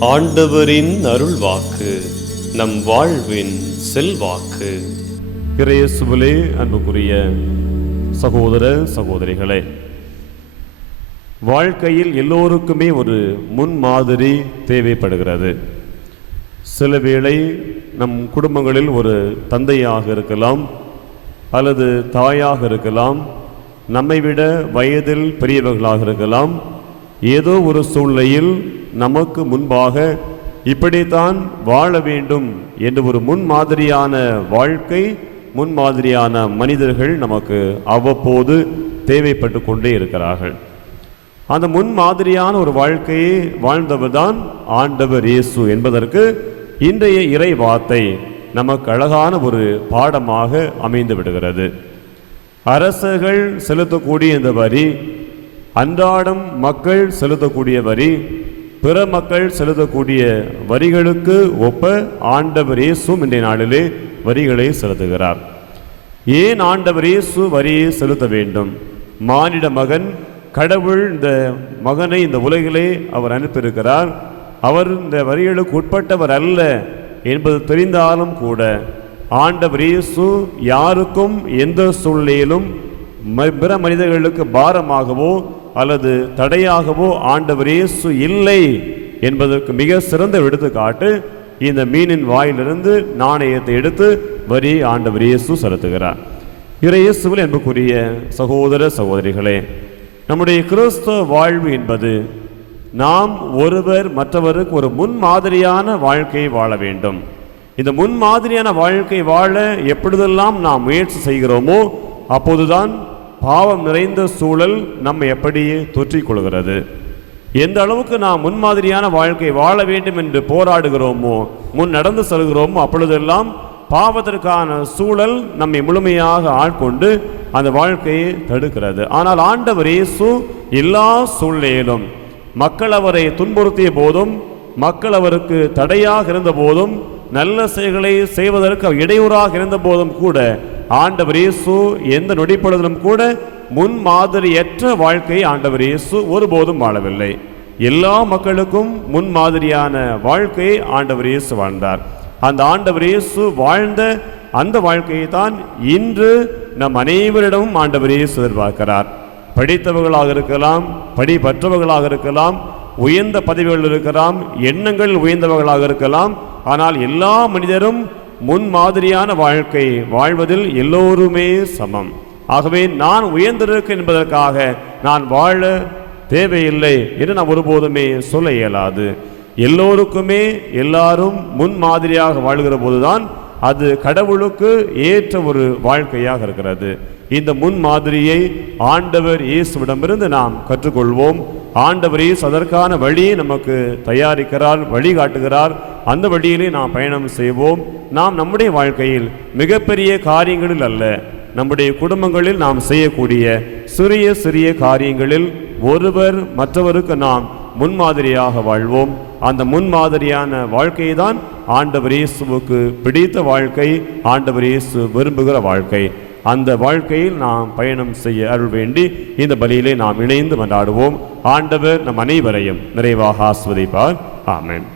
ஆண்டவரின் அருள்வாக்கு நம் வாழ்வின் செல்வாக்கு. இறையேசுவிலே அன்புக்குரிய சகோதர சகோதரிகளே வாழ்க்கையில் எல்லோருக்குமே ஒரு முன்மாதிரி தேவைப்படுகிறது. சில வேளை நம் குடும்பங்களில் ஒரு தந்தையாக இருக்கலாம் அல்லது தாயாக இருக்கலாம் நம்மை விட வயதில் பெரியவர்களாக இருக்கலாம் ஏதோ ஒரு சூழ்நிலையில் நமக்கு முன்பாக இப்படித்தான் வாழ வேண்டும் என்று ஒரு முன்மாதிரியான வாழ்க்கை முன்மாதிரியான மனிதர்கள் நமக்கு அவ்வப்போது தேவைப்பட்டு கொண்டே இருக்கிறார்கள். அந்த முன்மாதிரியான ஒரு வாழ்க்கையை வாழ்ந்தவர்தான் ஆண்டவர் இயேசு என்பதற்கு இன்றைய இறை வார்த்தை நமக்கு அழகான ஒரு பாடமாக அமைந்து விடுகிறது. அரசர்கள் செலுத்தக்கூடிய இந்த வரி அன்றாடம் மக்கள் செலுத்தக்கூடிய வரி பிற மக்கள் செலுத்தக்கூடிய வரிகளுக்கு ஒப்ப ஆண்டவர் இயேசும் இன்றைய நாளிலே வரிகளை செலுத்துகிறார். ஏன் ஆண்டவர் இயேசு வரியை செலுத்த வேண்டும்? மானிட மகன் கடவுள் இந்த மகனை இந்த உலகிலே அவர் அனுப்பியிருக்கிறார். அவர் இந்த வரிகளுக்கு உட்பட்டவர் அல்ல. என்பது தெரிந்தாலும் கூட ஆண்டவர் இயேசு யாருக்கும் எந்த சூழ்நிலையிலும் ம- பிற மனிதர்களுக்கு பாரமாகவோ அல்லது தடையாகவோ ஆண்டவர் இயேசு இல்லை என்பதற்கு மிக சிறந்த எடுத்துக்காட்டு இந்த மீனின் வாயிலிருந்து நாணயத்தை எடுத்து வரி ஆண்டவர் இயேசு செலுத்துகிறார். இறை இயேசுவில் சகோதர சகோதரிகளே நம்முடைய கிறிஸ்தவ வாழ்வு என்பது நாம் ஒருவர் மற்றவருக்கு ஒரு முன்மாதிரியான வாழ்க்கையை வாழ வேண்டும். இந்த முன்மாதிரியான வாழ்க்கை வாழ எப்பொழுதெல்லாம் நாம் முயற்சி செய்கிறோமோ அப்போதுதான் பாவம் நிறைந்த சூழல் நம்மை எப்படியே தொற்றிக் கொள்கிறது எந்த அளவுக்கு நாம் முன்மாதிரியான வாழ்க்கை வாழ வேண்டும் என்று போராடுகிறோமோ முன் நடந்து செல்கிறோமோ அப்பொழுதெல்லாம் பாவத்திற்கான சூழல் நம்மை முழுமையாக ஆட்கொண்டு அந்த வாழ்க்கையை தடுக்கிறது. ஆனால் ஆண்டவர் இயேசு எல்லா சூழ்நிலையிலும் மக்கள் அவரை துன்புறுத்திய போதும் மக்கள் அவருக்கு தடையாக இருந்த போதும் நல்ல செயல்களை செய்வதற்கு அவர் இடையூறாக இருந்த போதும் கூட ஆண்டவர் இயேசு எந்த நொடிப்பொழுதிலும் கூட முன் மாதிரியற்ற வாழ்க்கையை ஆண்டவர் இயேசு ஒருபோதும் வாழவில்லை. எல்லா மக்களுக்கும் முன் மாதிரியான வாழ்க்கையை ஆண்டவர் இயேசு வாழ்ந்தார். அந்த ஆண்டவர் இயேசு வாழ்ந்த அந்த வாழ்க்கையை தான் இன்று நம் அனைவரிடமும் ஆண்டவர் இயேசு எதிர்பார்க்கிறார். படித்தவர்களாக இருக்கலாம் படிப்பற்றவர்களாக இருக்கலாம் உயர்ந்த பதவிகள் இருக்கலாம் எண்ணங்கள் உயர்ந்தவர்களாக இருக்கலாம். ஆனால் எல்லா மனிதரும் முன்மாதிரியான வாழ்க்கை வாழ்வதில் எல்லோருமே சமம். ஆகவே நான் உயர்ந்திருக்கேன் என்பதற்காக நான் வாழ தேவையில்லை என்று நான் ஒருபோதுமே சொல்ல இயலாது. எல்லோருக்குமே எல்லாரும் முன்மாதிரியாக வாழ்கிற போதுதான் அது கடவுளுக்கு ஏற்ற ஒரு வாழ்க்கையாக இருக்கிறது. இந்த முன்மாதிரியை ஆண்டவர் இயேசுவிடமிருந்து நாம் கற்றுக்கொள்வோம். ஆண்டவர் இயேசு அதற்கான வழியை நமக்கு தயாரிக்கிறார் வழிகாட்டுகிறார். அந்த வழியிலே நாம் பயணம் செய்வோம். நாம் நம்முடைய வாழ்க்கையில் மிகப்பெரிய காரியங்களில் அல்ல நம்முடைய குடும்பங்களில் நாம் செய்யக்கூடிய சிறிய சிறிய காரியங்களில் ஒருவர் மற்றவருக்கு நாம் முன்மாதிரியாக வாழ்வோம். அந்த முன்மாதிரியான வாழ்க்கை தான் ஆண்டவர் இயேசுவுக்கு பிடித்த வாழ்க்கை ஆண்டவர் இயேசு விரும்புகிற வாழ்க்கை. அந்த வாழ்க்கையில் நாம் பயணம் செய்ய அருள் வேண்டி இந்த பலியிலே நாம் இணைந்து கொண்டாடுவோம் ஆண்டவர் நம் அனைவரையும் நிறைவாக ஆஸ்வதிப்பார் ஆமேன்.